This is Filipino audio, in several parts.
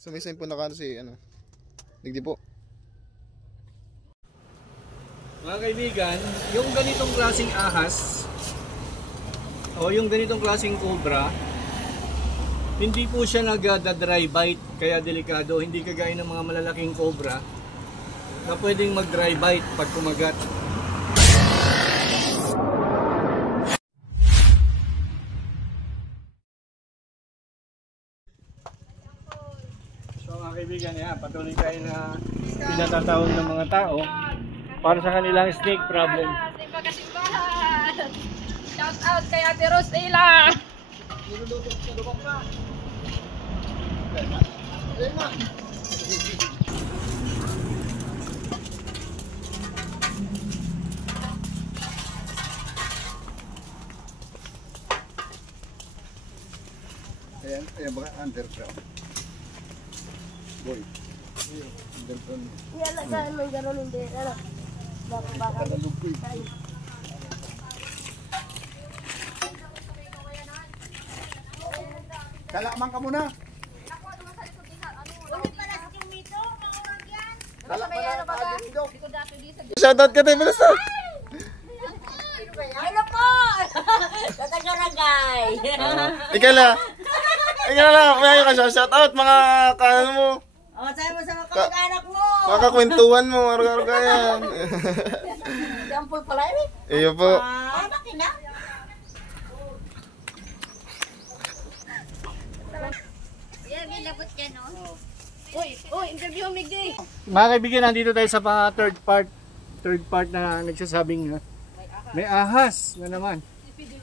So may sign po nakano si ano. Digdi po. Mga kaibigan, yung ganitong klaseng ahas o yung ganitong klaseng cobra, hindi po siya nag-dry bite, kaya delikado. Hindi kagaya ng mga malalaking cobra na pwedeng mag-dry bite pag kumagat. So mga kaibigan, patuloy tayo na pinatatawag ng mga tao para sa kanilang snake problem. Shout out kay Ate Rosela. Ayan mga underground. Boy. Underground. Ialagaan mo gano'n hindi. Ano? Baka. Kalakman ka muna. Shoutout ka tayo, basta. Ano po? Katagaragay. Ikaw na. Ikaw na lang. May ka shoutout mga kaano mo. O, sabi mo sa mga kamag-anak mo. Mga kakwentuhan mo. Arga-arga yan. Example pala yun eh. Iyo po. Bakit na? Yan, ginabot ka no? Uy, interview mo Migday. Mga kaibigan, nandito tayo sa third part na nagsasabing may ahas na naman.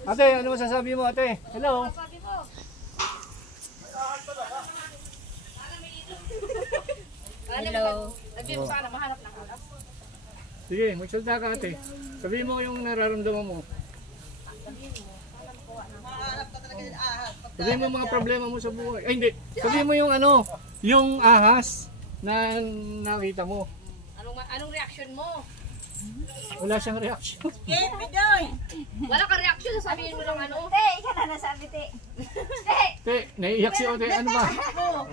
Ate, ano masasabi mo ate? Hello? Hello. Sabi mo sana mahanap ng ahas. Sige, magsalita ka ate. Sabihin mo yung nararamdaman mo. Sabihin mo mga problema mo sa buhay. Ay hindi, sabihin mo yung ano, yung ahas na nakita mo. Anong reaction mo? Wala siyang reaction. Okay, Pidoy. Wala ka reaction, sabihin mo lang ano. Te, ika na nasabi, te. Te. Te, naiiyak si Ote. Ano ba?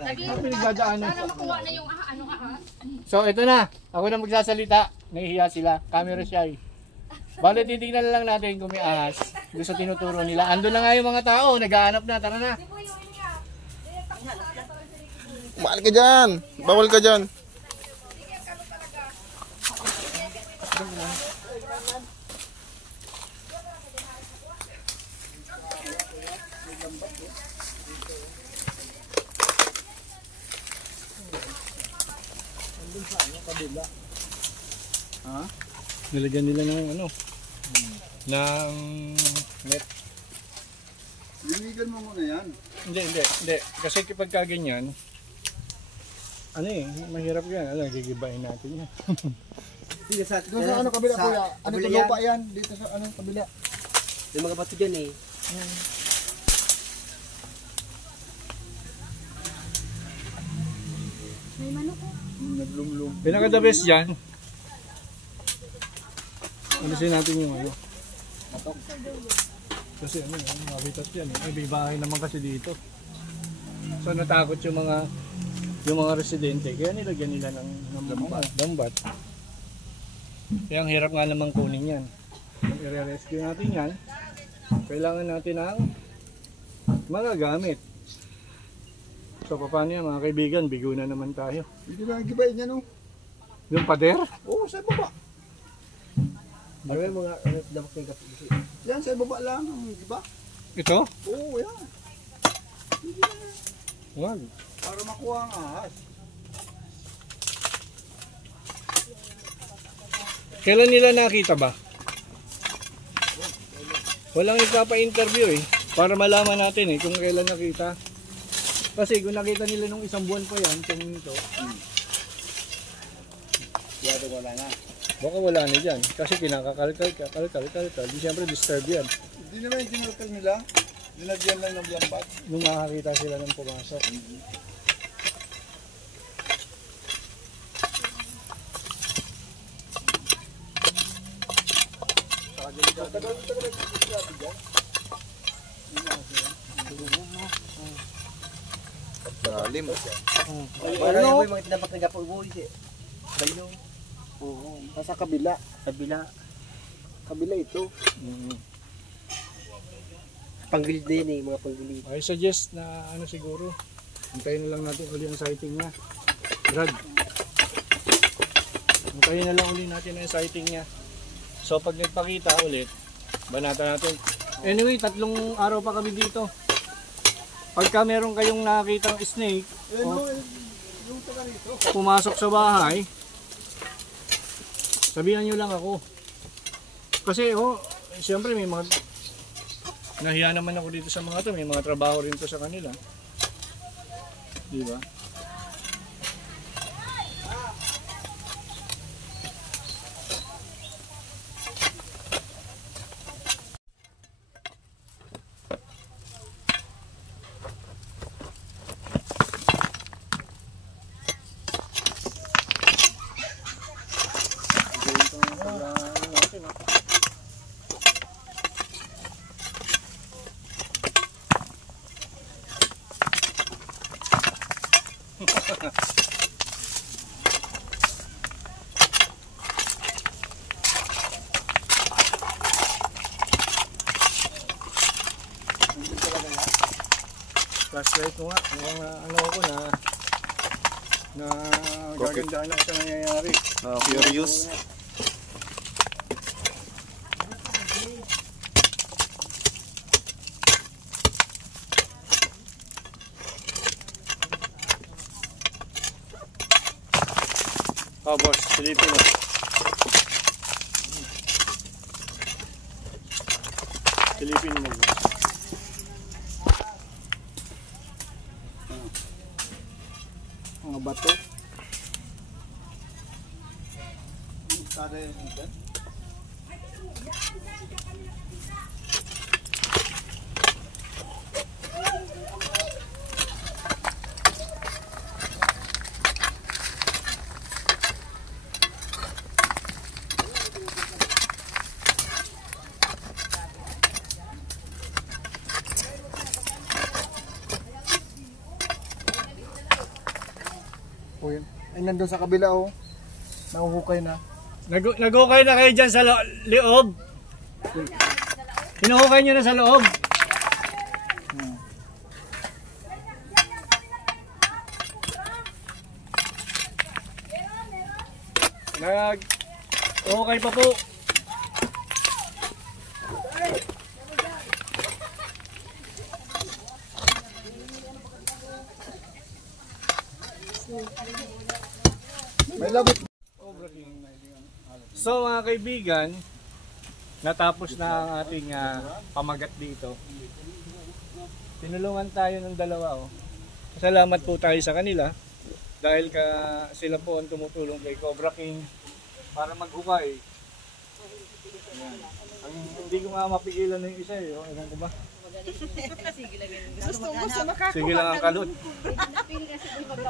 Sabihin Ano mo pinagdadaanan? sana makuha na yung ahas. So ito na, ako na magsasalita. Nahihiya sila, camera shy. Bale, titignan na lang natin kung may ahas doon sa tinuturo nila. Ando na nga yung mga tao, naghahanap na, tara na. Mahal ka dyan. Bawal ka dyan. Ha? Nilagyan nila ng ano? Ng net. Linigan mo muna yan. Hindi. Kasi kapag kaganyan, ano mahirap yan. Ano, gigibain natin yan. Doon sa ano kabila kuya? Ano to lupa yan? Dito sa ano kabila? May mga bato dyan eh. Naglumlum. Pinaka-the best dyan. Alisin natin yung ano. Kasi ano, habitat yan eh. May bahay naman kasi dito. So natakot yung mga residente. Kaya nilagyan nila ng lambat. Kaya ang hirap nga namang kunin yan. Kung i-rescue natin yan, kailangan natin ng mga gamit. So paano yan mga kaibigan, bigo na naman tayo. Hindi ba ang gibain yan oh? Yung pader? Oo, sa baba. Ano yung mga dapat kayo kapit? Yan, sa baba lang ang giba. Ito? Oo, yan. Wag. Para makuha ang ahas. Kailan nila nakita ba? Walang ipapa-interview eh. Para malaman natin eh kung kailan nakita. Kasi kung nakita nila nung isang buwan pa yan, kung ito. Yado wala na. Baka wala na dyan. Kasi kinakakalkal. Di siyempre disturb yan. Hindi naman yung tinurkal nila. Dinagyan lang ng lambat. Nung makakita sila ng pumasok. Dali. malalim. Parang yung mga tinabak ng gapong buhay siya. Bayo. Oo. Nasa kabila. Kabila. Kabila ito. Panggilid din eh, mga panggilid. I suggest na ano siguro, hintayin na lang natin uli ang sighting niya. Brad. Hintayin na lang uli natin ang sighting niya. So pag nagpakita ulit, banata natin. Anyway, 3 araw pa kami dito. Pagka meron kayong nakakitang snake, o pumasok sa bahay, sabihan nyo lang ako. Kasi siyempre may mga nahiya naman ako dito sa mga to, may mga trabaho rin to sa kanila. Di ba? Flashlight ko nga, mukhang ano ako na gagandaan ako sa nangyayari. Curious. Oh boss, silipin mo. Silipin mo. Mga bato. O yun. Ay, nandun sa kabila oh. Nahuhukay na. Nag-okay na kayo dyan sa loob? Hinuhukay nyo na sa loob? Nag-okay pa po. May labot. So mga kaibigan, natapos na ang ating pamagat dito. Tinulungan tayo ng dalawa. Salamat po tayo sa kanila dahil sila po ang tumutulong kay Cobra King para maghukay. Ayan. Hindi ko nga mapigilan na yung isa eh. Ewan ko ba? Sige lang ang kalot.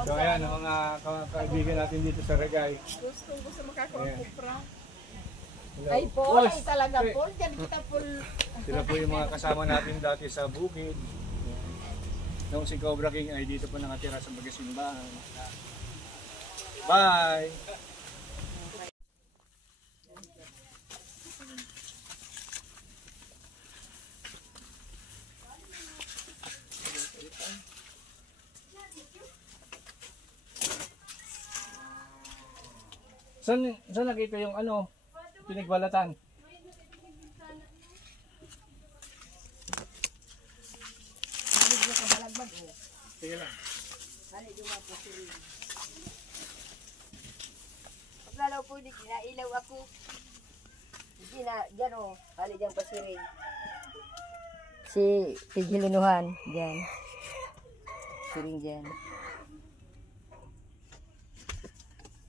So ayan, ang mga kaibigan natin dito sa Regay. Gusto makakapupra. Ay po, ay talaga po. Diyan kita po. Sila po yung mga kasama natin dati sa bukid. Nung si Cobra King ay dito po nakatira sa Magasimbahan. Bye! Saan nakita yung pinagbalatan? Sige lang. Paglalaw po, di kinailaw ako. Hindi na, dyan o, hali dyan pasirin. Si Tigilinuhan, dyan. Siring dyan.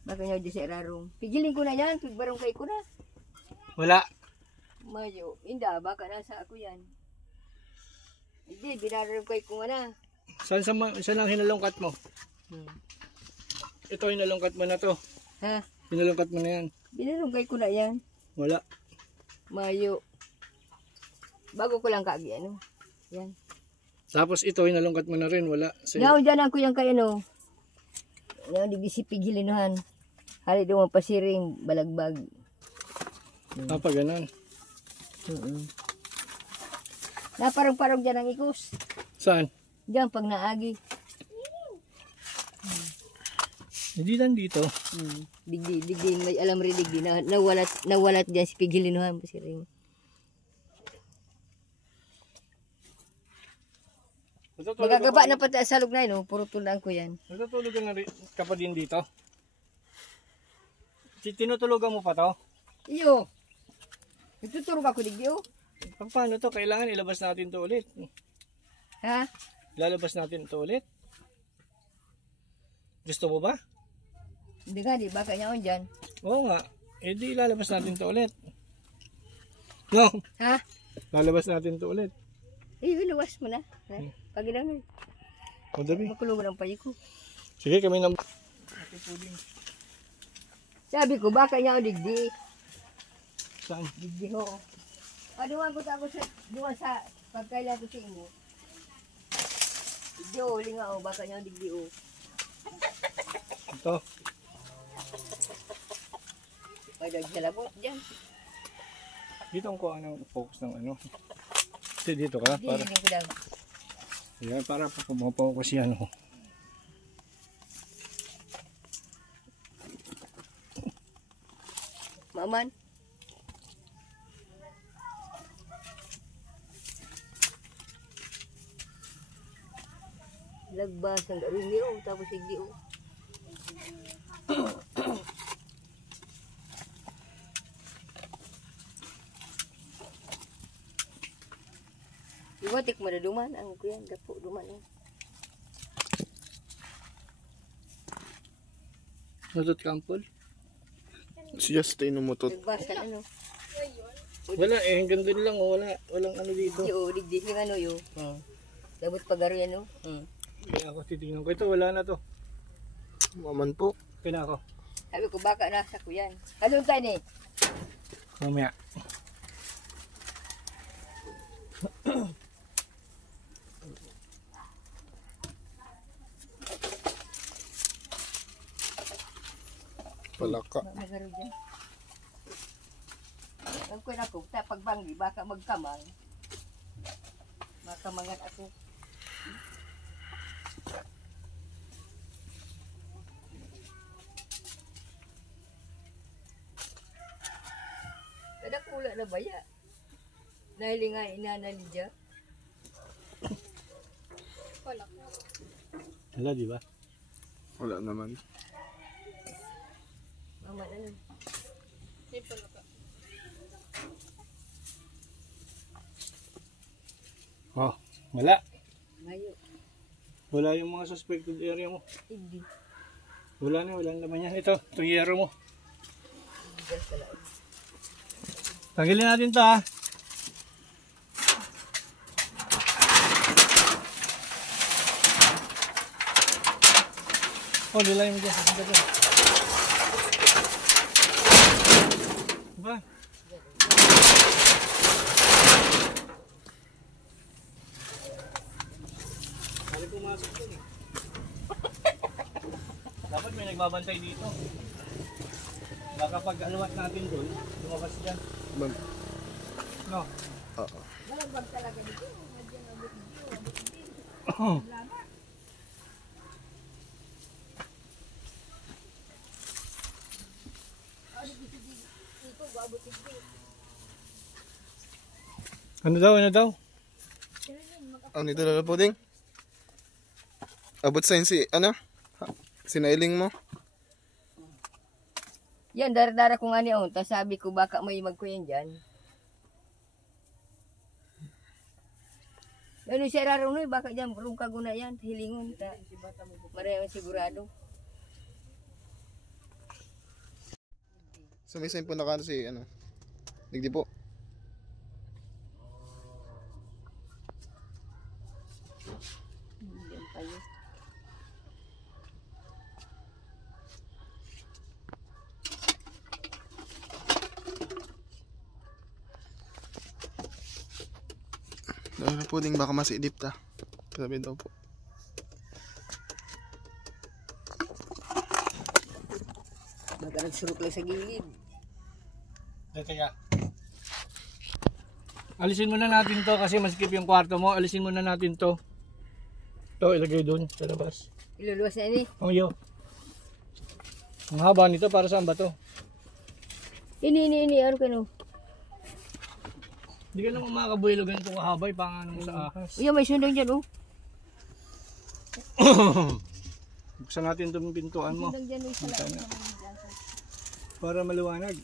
Baka nyo di si Ararong. Pigilin ko na yan, pigbarong kay ko na. Wala. Mayo, inda, baka nasa ako yan. Hindi, binarong kay ko na. Saan ang hinalungkat mo? Ito hinalungkat mo na to. Ha? Hinalungkat mo na yan. Binarong kay ko na yan. Wala. Mayo. Bago ko lang kagi, ano? Yan. Tapos ito, hinalungkat mo na rin, wala. Ngayon dyan ako yung kay ano. Ngayon di si Pigilinuhan. Hali doon pasiring balagbag. Pa ganun. Naparang-parang dyan ang ikos. Saan? Diyan pag naagi. Hindi lang dito. Digdi, may alam rin digdi. Nawalat dyan si Pigilinuhan pasiring. Magagaba na pati sa lug na yun, puro tulaan ko yan. Natutulog ka pa din dito? Tinutulogan mo pa to? Iyo. Itutulog ako digdi oh. Paano to? Kailangan ilabas natin to ulit. Ha? Lalabas natin to ulit. Gusto mo ba? Hindi nga, di ba? Kanya ko dyan. Oo nga. Eh di lalabas natin to ulit. No? Ha? Lalabas natin to ulit. Eh, luwas mo na. Ha? Pag ilan O dabi. makulungan ang payo ko. Sige kami na. Sabi ko, baka niya ako digdi. Saan? Digdi ho. Paduwan ko ako sa, duwan sa pagkailan ko sa inyo. Digdi ho, huli nga ho, baka niya ako digdi ho. Ito. Ay, nagsalabot dyan. Dito ang kuha ng focus ng ano. Kasi dito ka. Hindi, Para, hindi ko lang. yan, para pumapokus yan. Oh. Maman. Lagbas ang garumi oh, tapos sigdi oh. Iwatik mo na duman ang kuyan, gapo duman oh. Natot kampol? Si Justin umutot. Lagbas ka ano. Wala eh, hanggang doon lang. Oh. Walang ano dito. Di oh, digdi yung ano yo. Labot pagaro yan oh. Kaya ako titingnan ko. Ito wala na to. Maman po. Kaya ako. Sabi ko baka nasa ko yan. Halong tayo ni. Mamaya. Palaka. Magaro dyan. Ang kuyan ako, pagbanggi, baka magkamang. Makamangan ako. Kada kula na baya. Dahil nga inanalidya. Wala, di ba? Wala naman. Mama na. Oh, wala. Mayo. Wala yung mga suspected area mo. Hindi. Wala na, wala naman yan. Ito, itong yero mo. Bigas ka lang. Tanggalin natin to ha. Oh, nilay mo dyan. Sasanda dyan. Diba? Kali pumasok dyan eh. Dapat may nagbabantay dito. Baka pag aluwat natin doon, lumabas dyan. No? Oo. Malambag talaga dito. Ano daw, ano daw? Ano ito na puding? Abot sa si, ano? Sinailing mo? Yan, dara-dara ko nga niya. Tapos sabi ko baka may magkuyan dyan. Ano siya rarong baka dyan, rung kaguna yan, hilingon. Marayang sigurado. So may sign po na si, ano? Digdi po. Yan pa yun. Ano puding baka masidip ta. Sabi daw po. Nagsurok lang sa gilid. Teka. Alisin muna natin to kasi maskip yung kwarto mo. Alisin muna natin to. To ilagay doon sa labas. Iluluwas na ini. Pangyo. Ang haba nito para saan ba to? Ini. Ano ka no? Hindi ka naman makakabuelo ganito kahabay pangano mo sa ahas. Uy, may sundang dyan oh. Buksan natin itong pintuan mo. Sundang dyan oh. Para maliwanag.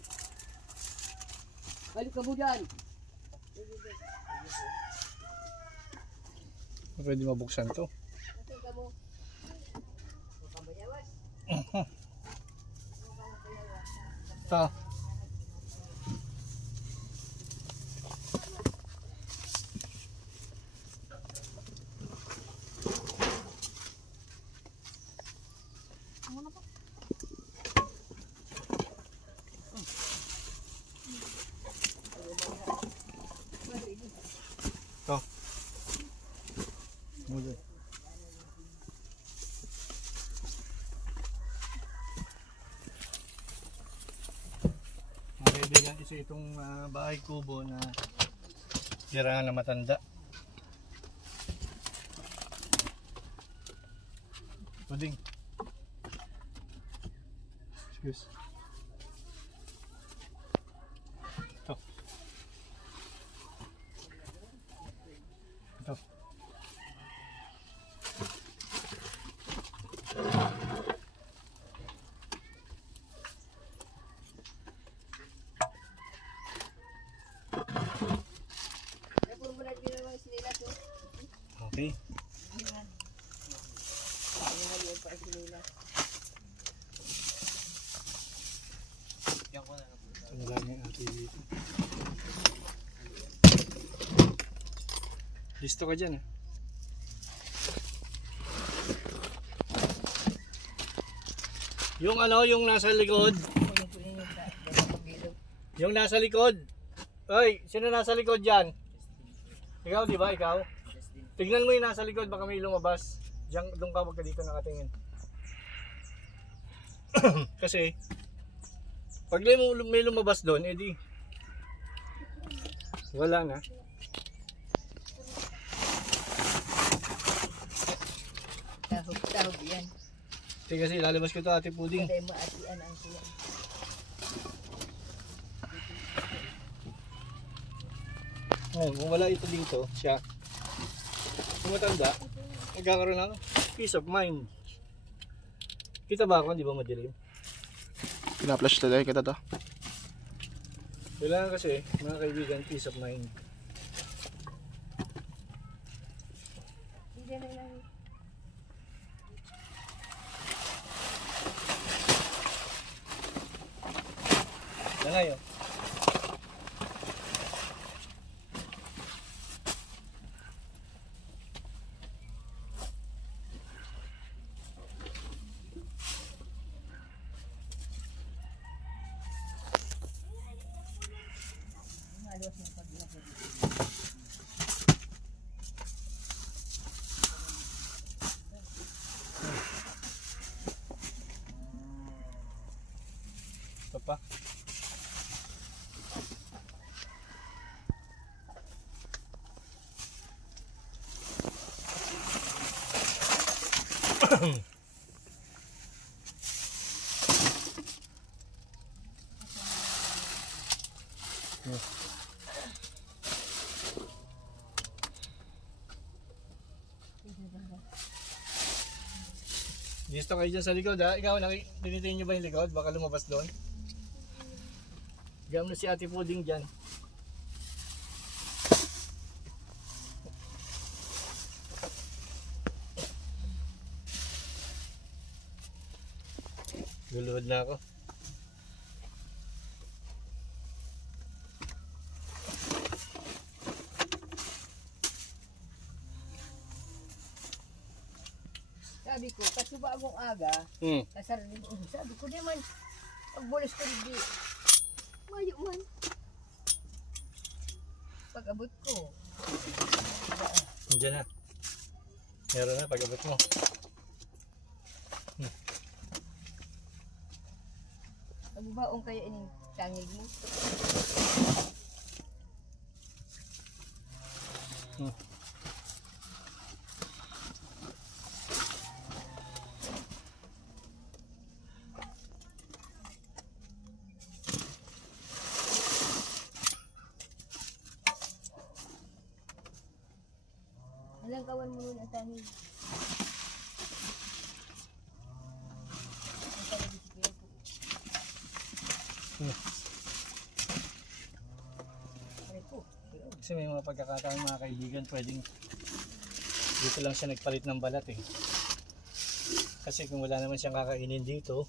Balik ka mo dyan. Pwede mabuksan to. Ta. To. Muli. Mga kaibigan, isa itong bahay kubo na tirahan na matanda. Puding. Excuse. Ito. Ito. Okay. Ano lang yung ate dito. Listo ka dyan eh. Yung ano, yung nasa likod. Yung nasa likod. Hoy, sino nasa likod dyan? Ikaw, di ba? Ikaw? Tignan mo yung nasa likod, baka may lumabas. Diyan, doon ka, wag ka dito nakatingin. Kasi, pag may lumabas doon, edi wala na. Tahog yan. Kasi kasi lalabas ko ito, Ate Puding. Hindi maatian ang siyan. Ngayon, kung wala ito dito, siya, kung matanda, nagkakaroon ng peace of mind. Kita ba ako? Di ba madilim? Pina-flash talaga kita to. Kailangan kasi, mga kaibigan, peace of mind. Hindi na lang. Yan ngayon. Ito pa. Gusto kayo dyan sa likod ha? Ikaw, tinitingin nyo ba yung likod? Baka lumabas doon. Gawin na si Ate Puding dyan. Luluhod na ako. Sabi ko, kasi ba akong aga, nasaraling ko. Sabi ko naman, pagbulis ko rin mayo man. Pag abot ko. Diyan na. Meron na pag-abot mo. Magbabaong kaya ining tangig mo. Alang kawan mo nun ang tangig. Kasi may mga pagkakataon mga kaibigan, pwedeng dito lang siya nagpalit ng balat eh. Kasi kung wala naman siyang kakainin dito,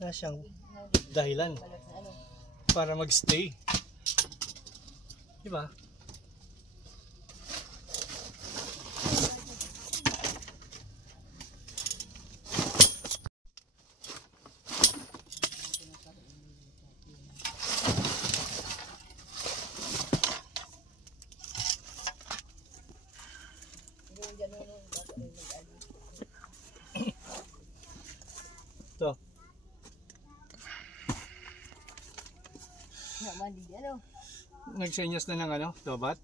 wala siyang dahilan para magstay. Diba? Ito. Nagsenyas na ng ano, dobat.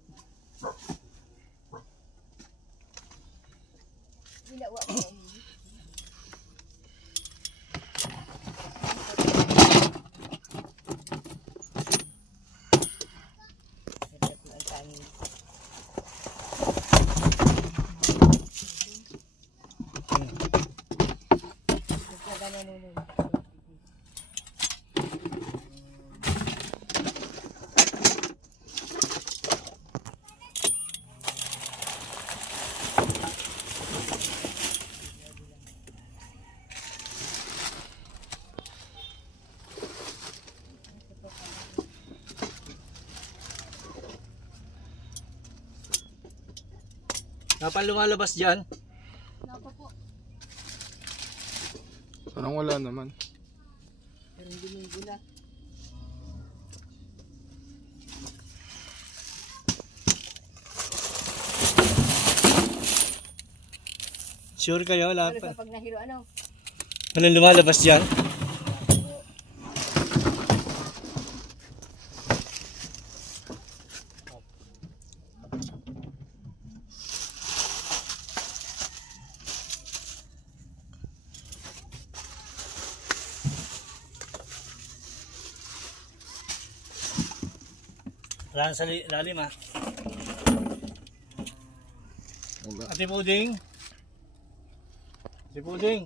Kapan lumalabas dyan? Parang wala naman. Pero hindi mo gula. Sure kayo? Wala Ano pa. sa pag nahiro ano? Walang lumalabas dyan? Wala sa lalim ha. Ate Puding. Ate Puding.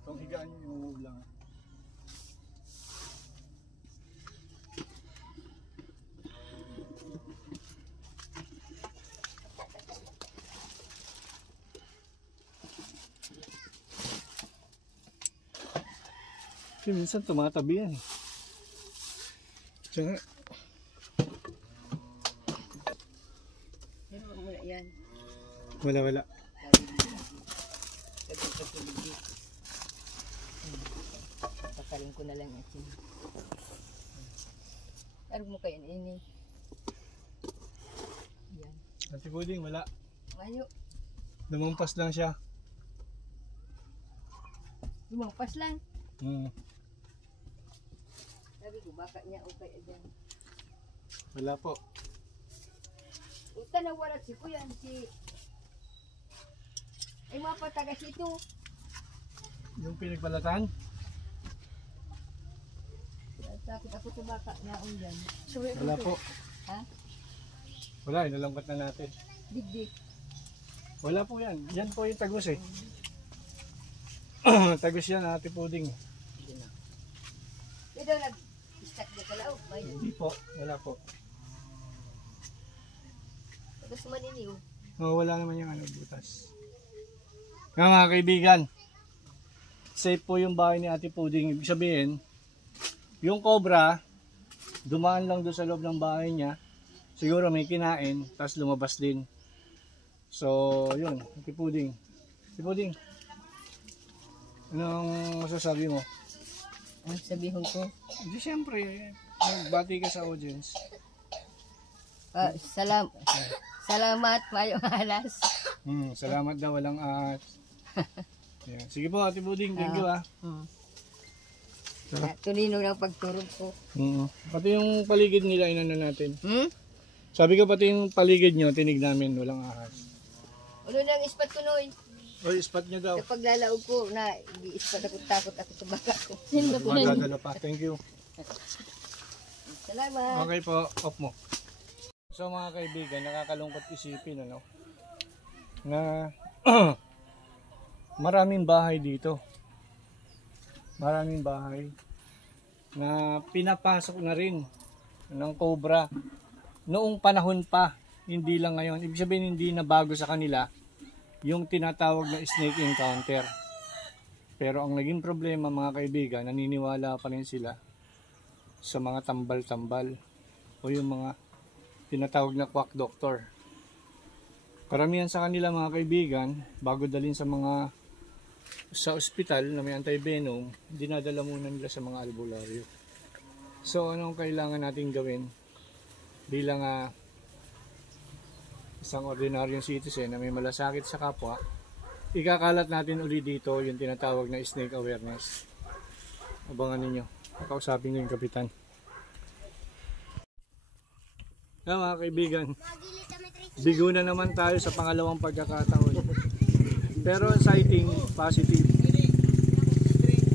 Itong higaan nyo lang. Kasi minsan tumatabi yan eh. Tsaka, Pero muna yan. wala. Pasarin ko na lang yan. Ano mo kayo ini? Yan. Ate Puding, wala. Mayo. Lumampas lang siya. Lumampas lang. Sabi ko baka niya okay dyan. Wala po. Uta na wala si kuya si ay mga patagas ito. Yung pinagbalatan? Sakit ako sa baka niya dyan. Wala po. Ha? Wala, inalangkat na natin. Digdig. Wala po yan. Yan po yung tagos eh. Tagos yan, Ate Puding. Ito nag-stack na kalaw. Hindi po, wala po. Tapos maniniw. Oh, wala naman yung ano, butas. Nga mga kaibigan, safe po yung bahay ni Ate Puding. Ibig sabihin, yung cobra, dumaan lang doon sa loob ng bahay niya. Siguro may kinain, tapos lumabas din. So, yun, Ate Puding. Ate Puding, anong masasabi mo? Ang sabihin ko, Hindi, siyempre, magbati ka sa audience. Salamat, mayong alas. Salamat daw, walang ahas. Yan. Sige po, Ate Buding, thank you ah. Tunino ng pagturog ko. Pati yung paligid nila, inano natin. Hmm? Sabi ko pati yung paligid nyo, tinig namin, walang ahas. Ulo ng ispat ko, Noy. O, spot nyo daw. Kapag lalaog ko, i-ispat ako, takot ako sa baka ko. Magdadala pa, thank you. Salamat. Okay po, off mo. So mga kaibigan, nakakalungkot isipin ano, na maraming bahay dito. Maraming bahay na pinapasok na rin ng cobra. Noong panahon pa, hindi lang ngayon. Ibig sabihin hindi na bago sa kanila yung tinatawag na snake encounter. Pero ang naging problema mga kaibigan, naniniwala pa rin sila sa mga tambal-tambal o yung mga tinatawag na quack doctor. Karamihan sa kanila mga kaibigan, bago dalhin sa ospital na may anti-venom, dinadala muna nila sa mga albularyo. So anong kailangan natin gawin bilang isang ordinaryong citizen na may malasakit sa kapwa? Ikakalat natin uli dito yung tinatawag na snake awareness. Abangan ninyo. Kausapin ko yung kapitan. Mga kaibigan, bigo na naman tayo sa pangalawang pagkakataon. Pero ang sighting, positive.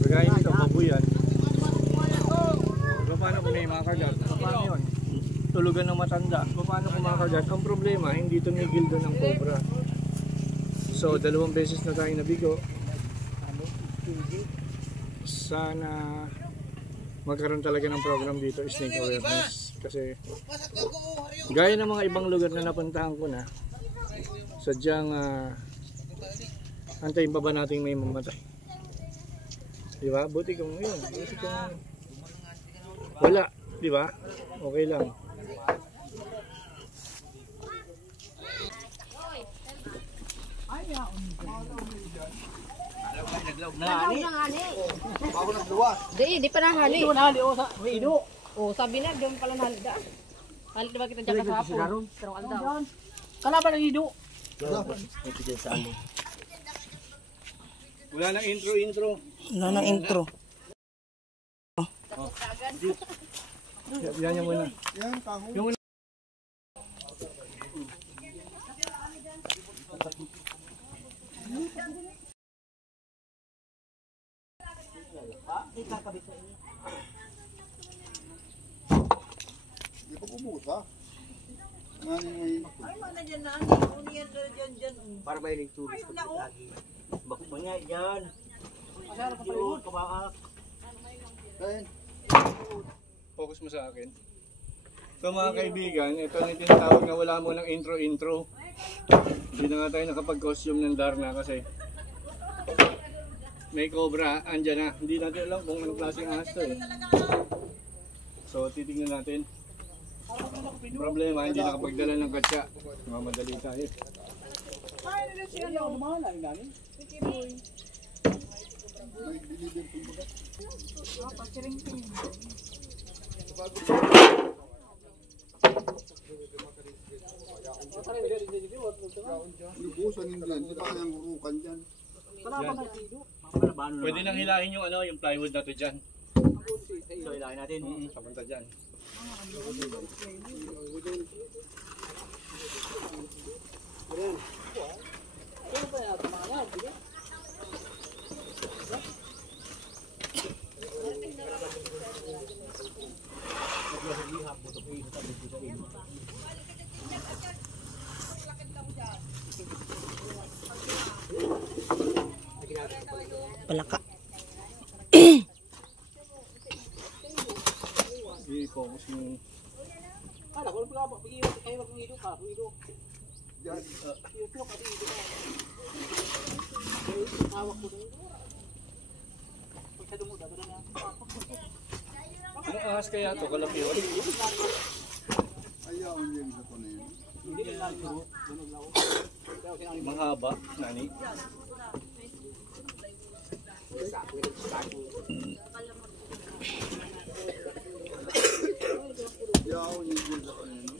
Kagaya nito, babuyan. Paano kung may makagat? Paano yun? Tulugan ng matanda. Paano kung makagat? Ang problema, hindi tumigil doon ang cobra. So, 2 beses na tayo nabigo. Sana magkaroon talaga ng program dito, snake awareness. Kasi gaya ng mga ibang lugar na napuntahan ko na, sadyang antayin pa ba natin may mamatay? Diba? Buti kung yun. Buti kung wala. Diba? Okay lang. Ako nagluwas. Di pa nahali. Ito na, o sa Ido. Oh, sabi na, doon pala nahali da. Halit diba kita dyan sa hapon? Pero aldaw. Kalaban ng Ido. Wala nang intro. Wala na intro. Yan yung muna. Yan, kahoy. Yung muna. Di pa bumusa. Ngani may... Para may nagtulis ko lagi. Bakit mo niya yan? Yun, kumaak. Kain. Focus mo sa akin. So mga kaibigan, ito na yung tinatawag na wala mo ng intro. Hindi na nga tayo nakapag-costume ng Darna kasi may cobra, andyan na. Hindi natin alam kung anong klaseng ahas to eh. So titignan natin. Problema, hindi nakapagdala ng katsa. Mamadali tayo. Lubusan yung dyan. Di pa kayang hurukan dyan. Pwede nang hilahin yung yung plywood na to dyan. So, ilahin natin. Papunta dyan. Palaka. I-focus mo. Ano ahas kaya to? Kalapiwan? Ayaw yung isa ko na yun. Mahaba, nani? Ayaw yung isa ko na yun.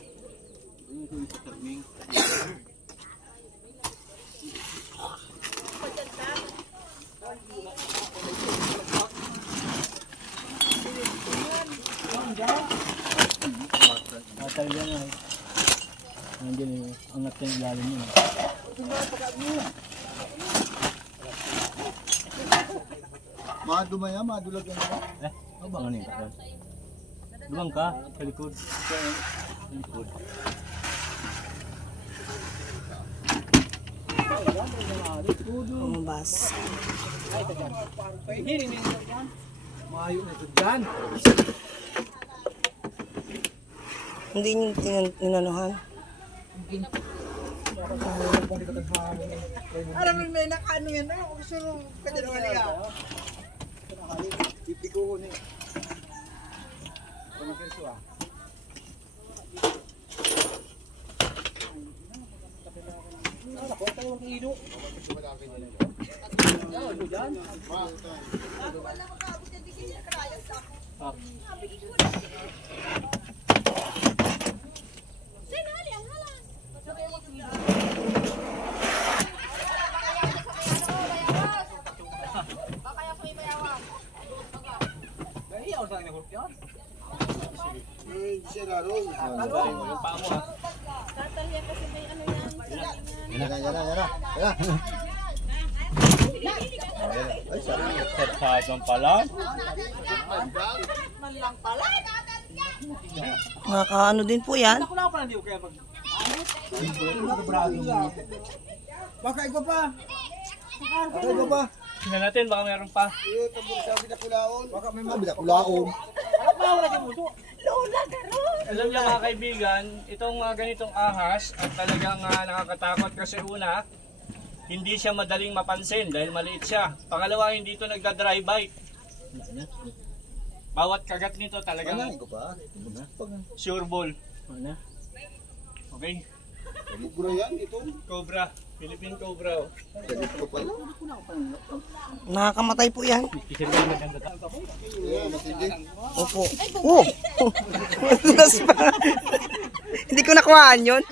Matay yan ay. Nandiyan yung angat yung ilalim yun. Madumaya, madulag yan. Ano ba nga nito? Lumang ka, sa likod. Sa likod. Umabas. Maayo na ito dyan. Hindi niyo tinanuhan. Alam mo, may nakaano yan. Ano, gusto nung kadalawa niya. Pipiko ko niya. Yan na. Sa pala. Nakakaano din po yan. Baka ikaw pa. Ikaw pa. Tingnan natin, baka meron pa. Sabi na kulaon. Baka may mabila kulaon. Alam niyo mga kaibigan, itong ganitong ahas at talagang nakakatakot kasi una, hindi siya madaling mapansin dahil maliit siya. Pangalawa, hindi ito nagda-dry bite. Bawat kagat nito talagang sure ball. Okay? Cobra yan, ito. Cobra. Philippine Cobra. Ganito pala. Nakakamatay po yan. Yeah, matindi. Opo. Oh! Madulas pa. Hindi ko nakuhaan yun.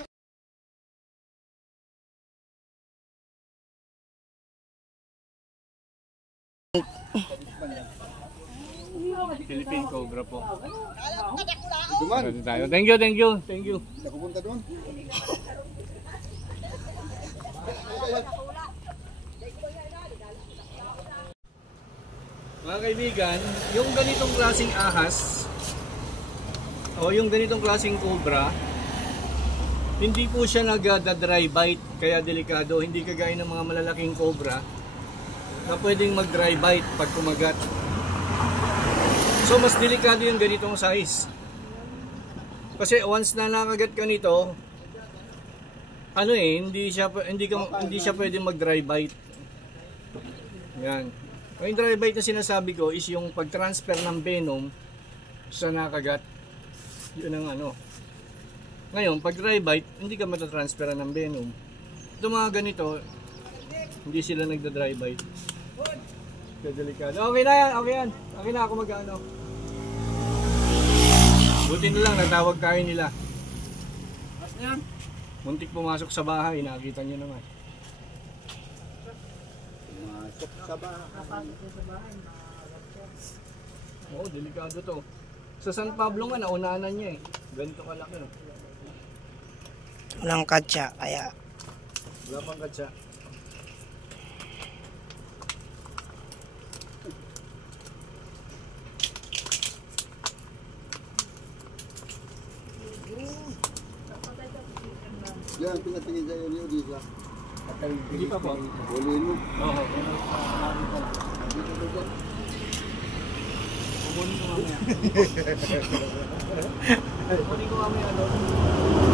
Philippine Cobra po. Duman. Thank you. Nakupunta doon. Mga kaibigan, yung ganitong klaseng ahas o yung ganitong klaseng cobra, hindi po siya nagda-dry bite, kaya delikado. Hindi kagaya ng mga malalaking cobra na pwedeng mag-dry bite pag kumagat. So mas delikado yung ganitong size. Kasi once na nakagat ka nito, hindi siya pwedeng mag-dry bite. Yan. Yung dry bite na sinasabi ko is yung pag-transfer ng venom sa nakagat. Yun ang ano. Ngayon, pag dry bite, hindi ka matatransferan ng venom. Ito mga ganito, hindi sila nagda-dry bite. Kaya delikado. Okay na yan, okay yan. Okay na ako mag-ano. Buti na lang, natawag kayo nila. Mas na yan. Muntik pumasok sa bahay, nakita nyo naman. Sa bahay. Oo, delikado to. Sa San Pablo nga, naunanan niya eh. Ganito kalaki. Walang katsa, kaya Wala pang katsa. Yan, tingin kayo niyo dito. Hindi pa po. Bulin mo. Oo. Kukunin ko mamaya. Kukunin ko mamaya.